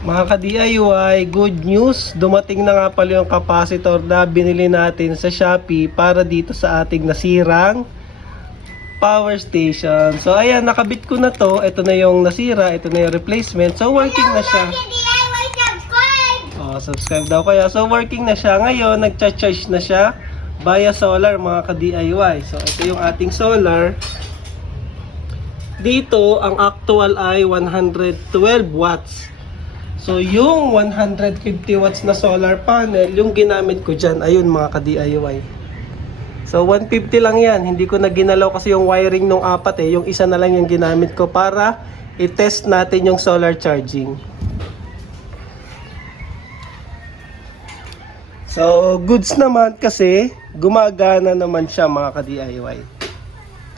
Mga ka-DIY, good news! Dumating na nga pala yung capacitor na binili natin sa Shopee para dito sa ating nasirang power station. So ayan, nakabit ko na to. Ito na yung nasira, ito na yung replacement. So working na siya. Oh, subscribe daw kaya. So working na siya. Ngayon, nagcha-charge na siya via solar mga ka-DIY. So ito yung ating solar. Dito, ang actual ay 112 watts. So, yung 150 watts na solar panel, yung ginamit ko dyan, ayun mga ka-DIY. So, 150 lang yan. Hindi ko na ginalaw kasi yung wiring nung apat eh. Yung isa na lang yung ginamit ko para i-test natin yung solar charging. So, goods naman kasi gumagana naman siya mga ka-DIY.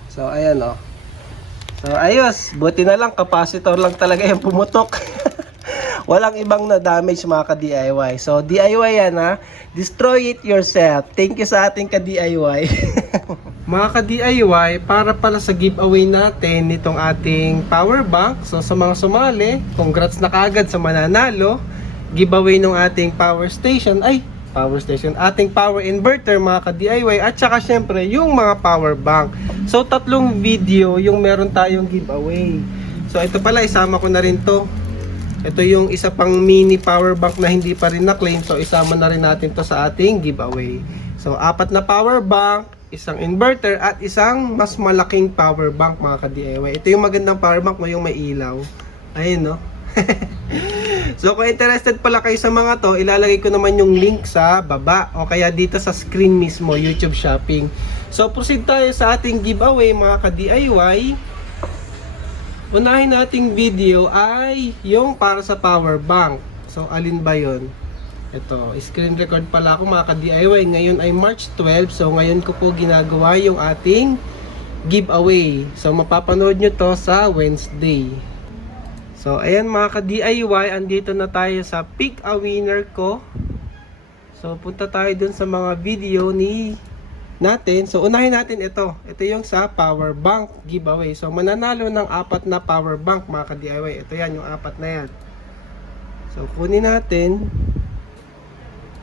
So, ayan o. So, ayos. Buti na lang, capacitor lang talaga yung pumutok. Walang ibang na damage mga ka-DIY. So DIY yan ha. Destroy it yourself. Thank you sa ating ka-DIY. Mga ka-DIY, para pala sa giveaway natin nitong ating power bank. So sa mga sumali, congrats na kaagad sa mananalo. Giveaway ng ating ating power inverter mga ka-DIY. At saka syempre yung mga power bank. So tatlong video yung meron tayong giveaway. So ito pala, isama ko na rin to. Ito yung isa pang mini power bank na hindi pa rin na-claim. So, isama na rin natin to sa ating giveaway. So, 4 na power bank, isang inverter, at isang mas malaking power bank mga ka-DIY. Ito yung magandang power bank mo, yung may ilaw. Ayun, no? So, kung interested pala kayo sa mga to, ilalagay ko naman yung link sa baba o kaya dito sa screen mismo, YouTube Shopping. So, proceed tayo sa ating giveaway mga ka-DIY. Unahin nating video ay yung para sa power bank. So, alin ba yon? Ito, screen record pala ako mga ka-DIY. Ngayon ay March 12. So, ngayon ko po ginagawa yung ating giveaway. So, mapapanood nyo to sa Wednesday. So, ayan mga ka-DIY. Andito na tayo sa Pick a Winner ko. So, punta tayo dun sa mga video natin. So, unahin natin ito. Ito yung sa power bank giveaway. So, mananalo ng 4 na power bank mga ka-DIY. Ito yan, yung 4 na yan. So, kunin natin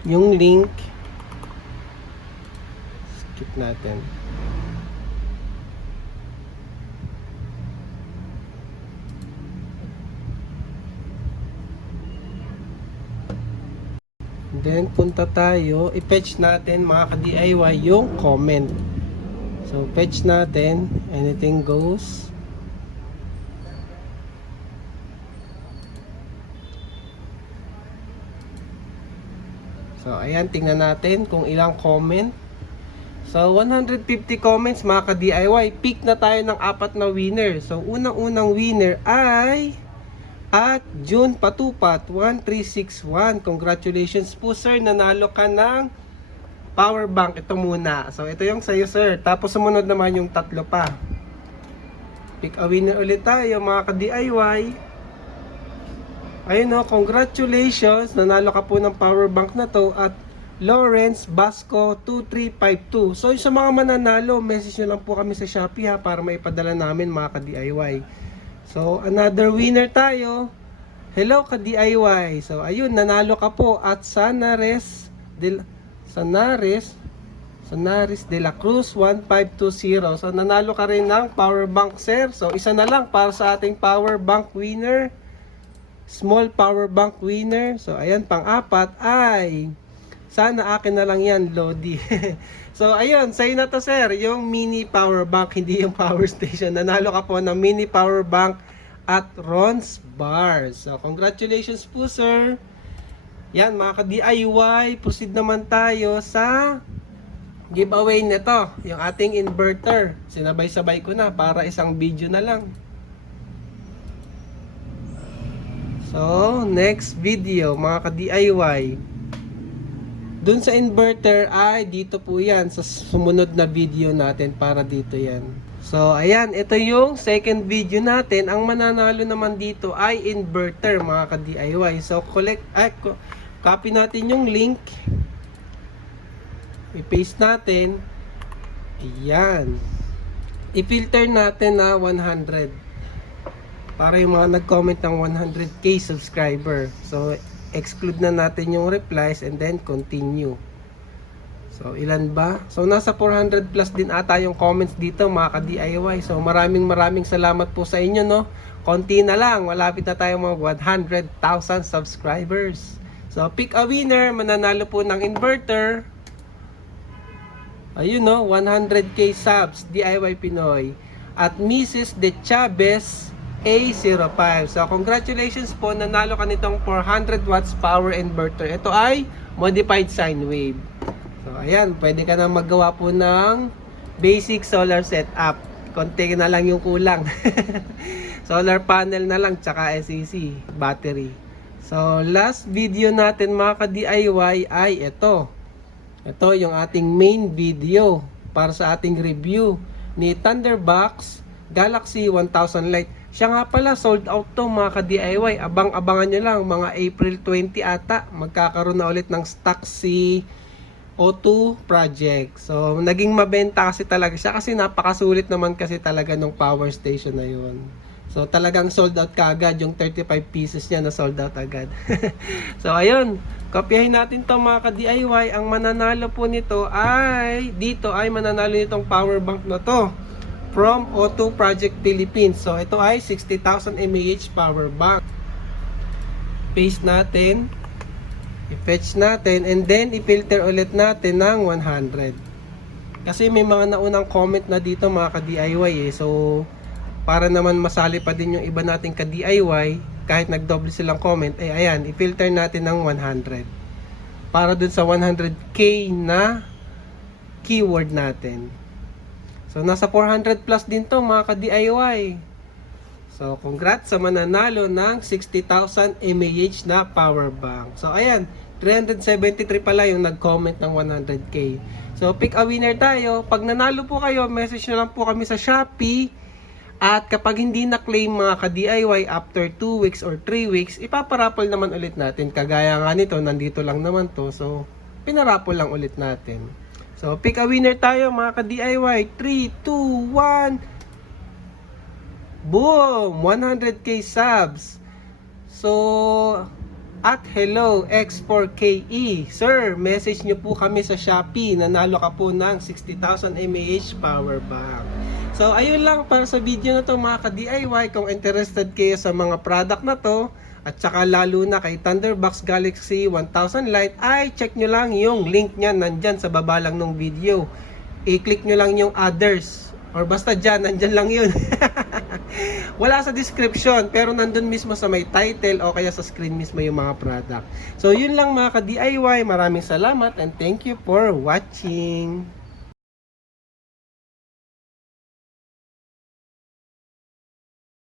yung link. Skip natin. Then, punta tayo. I-fetch natin mga ka-DIY yung comment. So, fetch natin. Anything goes. So, ayan. Tingnan natin kung ilang comment. So, 150 comments mga ka-DIY. Pick na tayo ng 4 na winner. So, unang-unang winner ay at June Patupat 1361. Congratulations po sir, nanalo ka ng power bank. Ito muna. So ito yung sa'yo sir. Tapos sumunod naman yung 3 pa. Pick a winner ulit tayo mga ka-DIY. Ayun o, congratulations. Nanalo ka po ng power bank na to. At Lawrence Basco 2352. So sa mga mananalo, message nyo lang po kami sa Shopee ha, para maipadala namin mga ka-DIY. So, another winner tayo. Hello ka-DIY. So, ayun, nanalo ka po at Sanares de la Cruz 1520. So, nanalo ka rin ng power bank, sir. So, isa na lang para sa ating power bank winner. Small power bank winner. So, ayan, pang-4 ay sana akin na lang yan, Lodi. So, ayun, sa'yo na to, sir. Yung mini power bank, hindi yung power station. Nanalo ka po ng mini power bank at Ron's Bars. So, congratulations po, sir. Yan, mga ka-DIY. Proceed naman tayo sa giveaway nito. Yung ating inverter. Sinabay-sabay ko na para isang video na lang. So, next video, mga ka-DIY. Dun sa inverter ay dito po yan sa sumunod na video natin, para dito yan. So ayan, ito yung second video natin. Ang mananalo naman dito ay inverter mga ka-DIY. So copy natin yung link. I-paste natin. Ayan. I-filter natin na 100. para yung mga nag-comment ng 100k subscriber. So exclude na natin yung replies and then continue. So ilan ba? So nasa 400 plus din ata yung comments dito mga ka-DIY. So maraming salamat po sa inyo, no. Konti na lang, malapit na tayo mga 100,000 subscribers. So pick a winner, mananalo po ng inverter. Ayun, no, 100k subs, DIY Pinoy. At Mrs. De Chavez A05. So congratulations po, nanalo ka nitong 400 watts power inverter. Ito ay modified sine wave. So ayan, pwede ka na maggawa po ng basic solar setup. Konti na lang yung kulang. Solar panel na lang tsaka SEC battery. So last video natin mga ka-DIY ay ito. Ito yung ating main video para sa ating review ni Thunderbox Galaxy 1000 Lite. Siya nga pala, sold out to mga ka-DIY. Abang-abangan nyo lang, mga April 20 ata, magkakaroon na ulit ng stock si O2 project. So, naging mabenta kasi talaga siya kasi napakasulit naman kasi talaga ng power station na yun. So, talagang sold out kaagad. Yung 35 pieces niya na sold out agad. So, ayun. Kopyahin natin to mga ka-DIY. Ang mananalo po nito ay, dito ay mananalo nitong power bank na to from O2 Project Philippines. So, ito ay 60,000 mAh power bank. Paste natin. I-fetch natin and then i-filter ulit natin ng 100. Kasi may mga naunang comment na dito mga ka-DIY eh. So para naman masali pa din yung iba nating ka-DIY kahit nagdoble silang comment, eh ayan, i-filter natin ng 100 para dun sa 100k na keyword natin. So nasa 400 plus din to mga ka-DIY. So, congrats sa mananalo ng 60,000 mAh na power bank. So, ayan, 373 pala yung nag-comment ng 100k. So, pick a winner tayo. Pag nanalo po kayo, message nyo lang po kami sa Shopee. At kapag hindi na-claim mga ka-DIY after 2 weeks or 3 weeks, ipaparapol naman ulit natin. Kagaya nga nito, nandito lang naman to. So, pinarapol lang ulit natin. So, pick a winner tayo mga ka-DIY. 3, 2, 1... Boom! 100k subs. So, at hello X4KE. Sir, message nyo po kami sa Shopee. Nanalo ka po ng 60,000 mAh power bank. So, ayun lang para sa video na to mga ka-DIY. Kung interested kayo sa mga product na to, at saka lalo na kay Thunderbox Galaxy 1000 Lite, ay check nyo lang yung link nya nandyan sa baba lang ng video. I-click nyo lang yung others. Or basta dyan, nandyan lang yun. Wala sa description, pero nandun mismo sa may title o kaya sa screen mismo yung mga product. So yun lang mga ka-DIY, maraming salamat and thank you for watching.